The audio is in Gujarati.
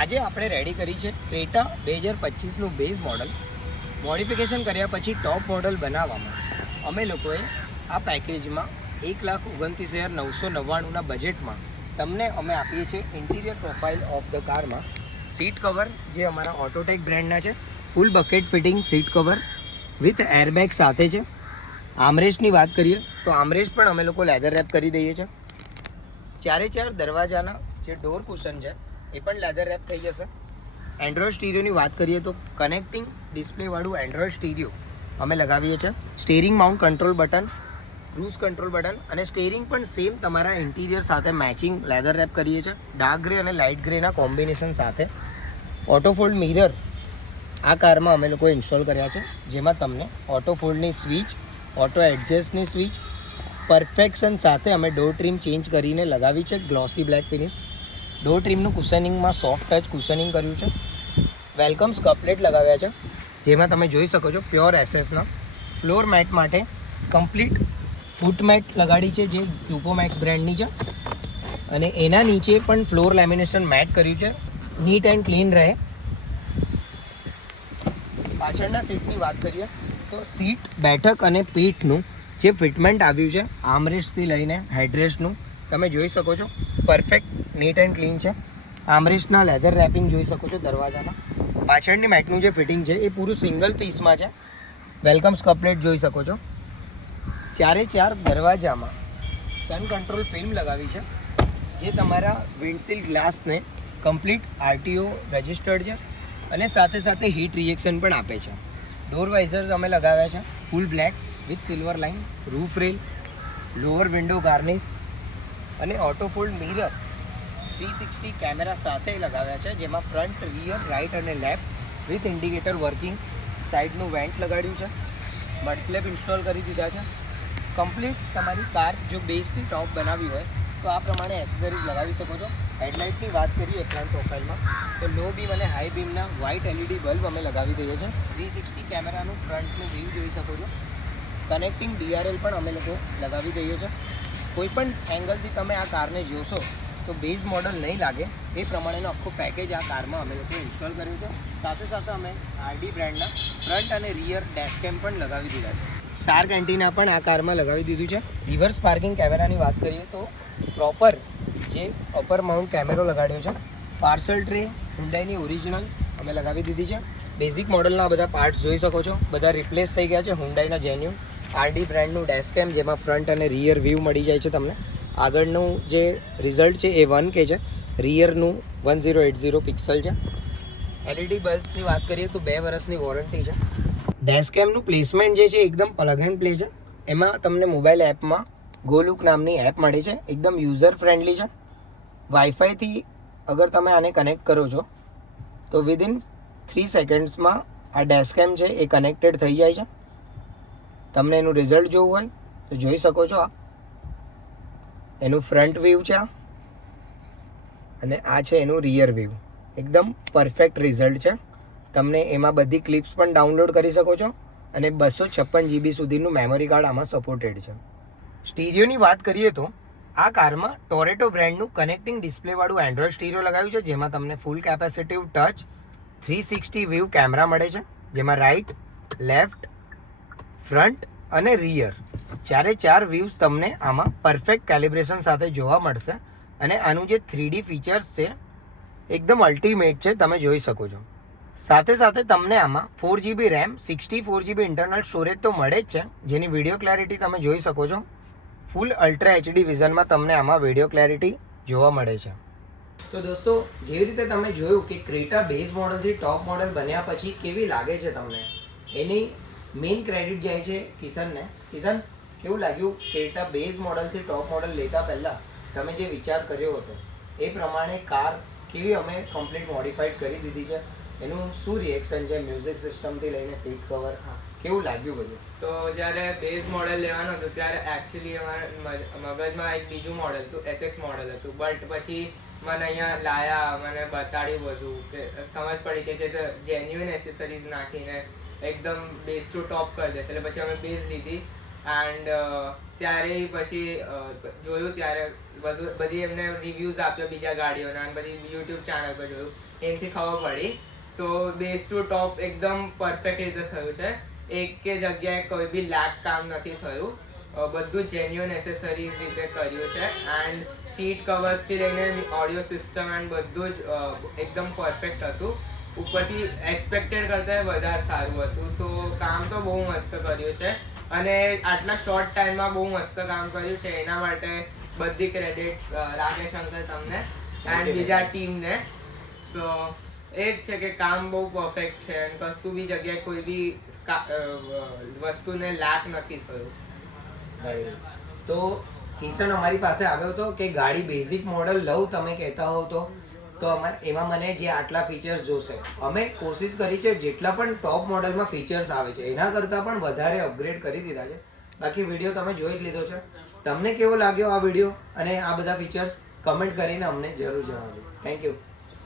આજે આપણે રેડી કરી છે ક્રેટા 2025નું બેઝ મોડલ. મોડિફિકેશન કર્યા પછી ટોપ મોડલ બનાવવામાં અમે લોકોએ આ પેકેજમાં 1,29,999ના બજેટમાં તમને અમે આપીએ છીએ ઇન્ટિરિયર પ્રોફાઇલ ઓફ ધ કારમાં. સીટ કવર જે અમારા ઓટોટેક બ્રાન્ડના છે, full bucket fitting seat cover with airbag સાથે છે. આમરેસ્ટની વાત કરીએ તો આમરેસ્ટ પણ અમે લોકો લેધર રેપ કરી દઈએ છીએ. ચારે ચાર દરવાજાના જે ડોર કુશન છે એ પણ લેધર રેપ થઈ જશે. એન્ડ્રોઇડ સ્ટીરિયોની વાત કરીએ તો કનેક્ટિંગ ડિસ્પ્લેવાળું એન્ડ્રોઇડ સ્ટીરિયો અમે લગાવીએ છીએ. Steering mount control button, cruise control button અને સ્ટેરિંગ પણ સેમ તમારા ઇન્ટિરિયર સાથે મેચિંગ લેધર રેપ કરીએ છીએ, ડાર્ક ગ્રે અને લાઇટ ગ્રેના કોમ્બિનેશન સાથે. ઓટોફોલ્ડ મિરર આ કારમાં અમે લોકોએ ઇન્સ્ટોલ કર્યા છે, જેમાં તમને ઓટોફોલ્ડની સ્વિચ, ઓટો એડજસ્ટની સ્વિચ પરફેક્શન સાથે અમે ડોર ટ્રીમ ચેન્જ કરીને લગાવી છે, ગ્લોસી બ્લેક ફિનિશ. ડોર ટ્રીમનું કુશનિંગમાં સોફ્ટ ટચ કુશનિંગ કર્યું છે. વેલકમ સ્કપલેટ લગાવ્યા છે, જેમાં તમે જોઈ શકો છો પ્યોર એસએસના. ફ્લોર મેટ માટે કમ્પ્લીટ ફૂટ મેટ લગાડી છે, જે ક્યુપોમેક્સ બ્રાન્ડની છે, અને એના નીચે પણ ફ્લોર લેમિનેશન મેટ કર્યું છે, નીટ એન્ડ ક્લીન રહે. પાછળના સીટની વાત કરીએ તો સીટ, બેઠક અને પીઠનું જે ફિટમેન્ટ આવ્યું છે આર્મરેસ્ટથી લઈને હેડરેસ્ટનું તમે જોઈ શકો છો, પરફેક્ટ નીટ એન્ડ ક્લીન છે. આર્મરેસ્ટના લેધર રેપિંગ જોઈ શકો છો દરવાજાના. પાછળની મેટનું જે ફિટિંગ છે એ પૂરું સિંગલ પીસમાં છે. વેલકમ સ્કપલેટ જોઈ શકો છો. ચારે ચાર દરવાજામાં સન કંટ્રોલ ફિલ્મ લગાવી છે, જે તમારા વિન્ડશીલ્ડ ગ્લાસને કમ્પ્લીટ આરટીઓ રજિસ્ટર્ડ છે અને સાથે સાથે હીટ રિએક્શન પણ આપે છે. ડોર વાઇઝર્સ અમે લગાવ્યા છે full black with silver line, roof rail, lower window garnish અને ઓટોફોલ્ડ મિરર 360 કેમેરા સાથે લગાવ્યા છે, જેમાં ફ્રન્ટ, રિયર, રાઇટ અને લેફ્ટ વિથ ઇન્ડિકેટર વર્કિંગ. સાઇડનું વેન્ટ લગાડ્યું છે, મડ ફ્લેપ ઇન્સ્ટોલ કરી દીધા છે. કમ્પ્લીટ તમારી કાર જો બેઝથી ટોપ બનાવી હોય તો આ પ્રમાણે એસેસરીઝ લગાવી શકો છો. હેડલાઇટની વાત કરીએ ફ્રન્ટ પ્રોફાઇલમાં તો લો બીમ અને હાઈ બીમના વ્હાઇટ એલઈડી બલ્બ અમે લગાવી દઈએ છીએ. 360 કેમેરાનું ફ્રન્ટનું વ્યૂ જોઈ શકો છો. કનેક્ટિંગ ડીઆરએલ પણ અમે લોકો લગાવી દઈએ છીએ. કોઈપણ એંગલથી તમે આ કારને જોશો તો બેઝ મોડલ નહીં લાગે, એ પ્રમાણેનો આખો પેકેજ આ કારમાં અમે લોકો ઇન્સ્ટોલ કર્યું છે. સાથે સાથે અમે આરડી બ્રાન્ડના ફ્રન્ટ અને રિયર ડેશકેમ પણ લગાવી દીધા છે. શાર્ક એન્ટીના પણ આ કારમાં લગાવી દીધું છે. રિવર્સ પાર્કિંગ કેમેરાની વાત કરીએ તો પ્રોપર જે અપર માઉન્ટ કેમેરો લગાડ્યો છે. પાર્સલ ટ્રે હુન્ડાઈની ઓરિજિનલ અમે લગાવી દીધી છે. બેઝિક મોડલના બધા પાર્ટ્સ જોઈ શકો છો, બધા રિપ્લેસ થઈ ગયા છે. હુન્ડાઈના જેન્યુન આરડી બ્રાન્ડનું ડેશકેમ, જેમાં ફ્રન્ટ અને રિયર વ્યૂ મળી જાય છે તમને. આગળનું જે રિઝલ્ટ છે એ 1K છે, રિયરનું 1080 પિક્સલ છે. એલઈડી બલ્બ્સની વાત કરીએ તો 2 વર્ષની વોરંટી છે. ડેશકેમનું પ્લેસમેન્ટ જે છે એકદમ પ્લગ એન્ડ પ્લે છે. એમાં તમને મોબાઈલ એપમાં ગોલુક નામની એપ મળી છે, એકદમ યુઝર ફ્રેન્ડલી છે. વાઈફાઈથી અગર તમે આને કનેક્ટ કરો છો તો વિધિન 3 સેકન્ડ્સમાં આ ડેશકેમ છે એ કનેક્ટેડ થઈ જાય છે. તમને એનું રિઝલ્ટ જોવું હોય તો જોઈ શકો છો. આ એનું ફ્રન્ટ વ્યૂ છે અને આ છે એનું રિયર વ્યૂ. એકદમ પરફેક્ટ રિઝલ્ટ છે. તમને એમાં બધી ક્લિપ્સ પણ ડાઉનલોડ કરી શકો છો અને 256 GB સુધીનું મેમરી કાર્ડ આમાં સપોર્ટેડ છે. સ્ટીરિયોની વાત કરીએ તો આ કારમાં ટોરેટો બ્રાન્ડનું કનેક્ટિંગ ડિસ્પ્લેવાળું એન્ડ્રોઇડ સ્ટીરિયો લગાવ્યું છે, જેમાં તમને ફૂલ કેપેસિટિવ ટચ 360 વ્યૂ કેમેરા મળે છે, જેમાં રાઇટ, લેફ્ટ, ફ્રન્ટ અને રિયર ચારે ચાર વ્યૂઝ તમને આમાં પરફેક્ટ કેલિબ્રેશન સાથે જોવા મળશે. અને આનું જે 3D ફીચર્સ છે એકદમ અલ્ટિમેટ છે, તમે જોઈ શકો છો. સાથે સાથે તમને આમાં 4GB RAM, 64GB internal storage તો મળે જ છે, જેની વિડીયો ક્લેરિટી તમે જોઈ શકો છો. ફૂલ અલ્ટ્રા એચડી વિઝનમાં તમને આમાં વિડીયો ક્લેરિટી જોવા મળે છે. તો દોસ્તો, જેવી રીતે તમે જોયું કે ક્રેટા બેઝ મોડલથી ટોપ મોડલ બન્યા પછી કેવી લાગે છે તમને, એની મેઇન ક્રેડિટ જાય છે કિશનને. કિશન, કેવું લાગ્યું ક્રેટા બેઝ મોડલથી ટોપ મોડલ લેતા પહેલાં તમે જે વિચાર કર્યો હતો એ પ્રમાણે કાર કેવી અમે કમ્પ્લીટ મોડિફાઈડ કરી દીધી છે? એનું શું રિએક્શન છે, મ્યુઝિક સિસ્ટમથી લઈને સીટ કવર, કેવું લાગ્યું બધું? તો જ્યારે બેઝ મોડલ લેવાનું હતું ત્યારે એકચ્યુઅલી અમારા મગજમાં એક બીજું મોડલ હતું, એસએક્સ મોડલ હતું. બટ પછી મને અહીંયા લાયા, મને બતાડ્યું બધું, કે સમજ પડી કે જેન્યુઅન એસેસરીઝ નાખીને એકદમ બેઝ ટુ ટોપ કરી દેશે. એટલે પછી અમે બેઝ લીધી એન્ડ ત્યારે પછી જોયું ત્યારે બધી એમને રિવ્યૂઝ આપ્યો બીજા ગાડીઓના અને પછી યુટ્યુબ ચેનલ પર જોયું, એનાથી ખબર પડી. તો બેઝ ટુ ટોપ એકદમ પરફેક્ટ રીતે થયું છે. એક કે જગ્યાએ કોઈ બી લેક કામ નથી થયું. બધું જેન્યુઅન એસેસરીઝ રીતે કર્યું છે. એન્ડ સીટ કવર્સથી લઈને ઓડિયો સિસ્ટમ એન્ડ બધું જ એકદમ પરફેક્ટ હતું. ઉપરથી એક્સપેક્ટેડ કરતાં વધારે સારું હતું. સો કામ તો બહુ મસ્ત કર્યું છે અને આટલા શોર્ટ ટાઈમમાં બહુ મસ્ત કામ કર્યું છે. એના માટે બધી ક્રેડિટ્સ રાકેશ અંકલ તમને એન્ડ બીજા ટીમને. સો એ જ છે કે કામ બહુ પરફેક્ટ છે અને કશું બી જગ્યાએ કોઈ બી વસ્તુને લેક નથી થયું. તો કિશન અમારી પાસે આવ્યો હતો કે ગાડી બેઝિક મોડલ લઉં તમે કહેતા હો તો એમાં મને જે આટલા ફીચર્સ જોશે. અમે કોશિશ કરી છે જેટલા પણ ટોપ મોડલમાં ફીચર્સ આવે છે એના કરતાં પણ વધારે અપગ્રેડ કરી દીધા છે. બાકી વિડીયો તમે જોઈ જ લીધો છે. તમને કેવો લાગ્યો આ વિડીયો અને આ બધા ફીચર્સ કમેન્ટ કરીને અમને જરૂર જણાવજો. Thank you.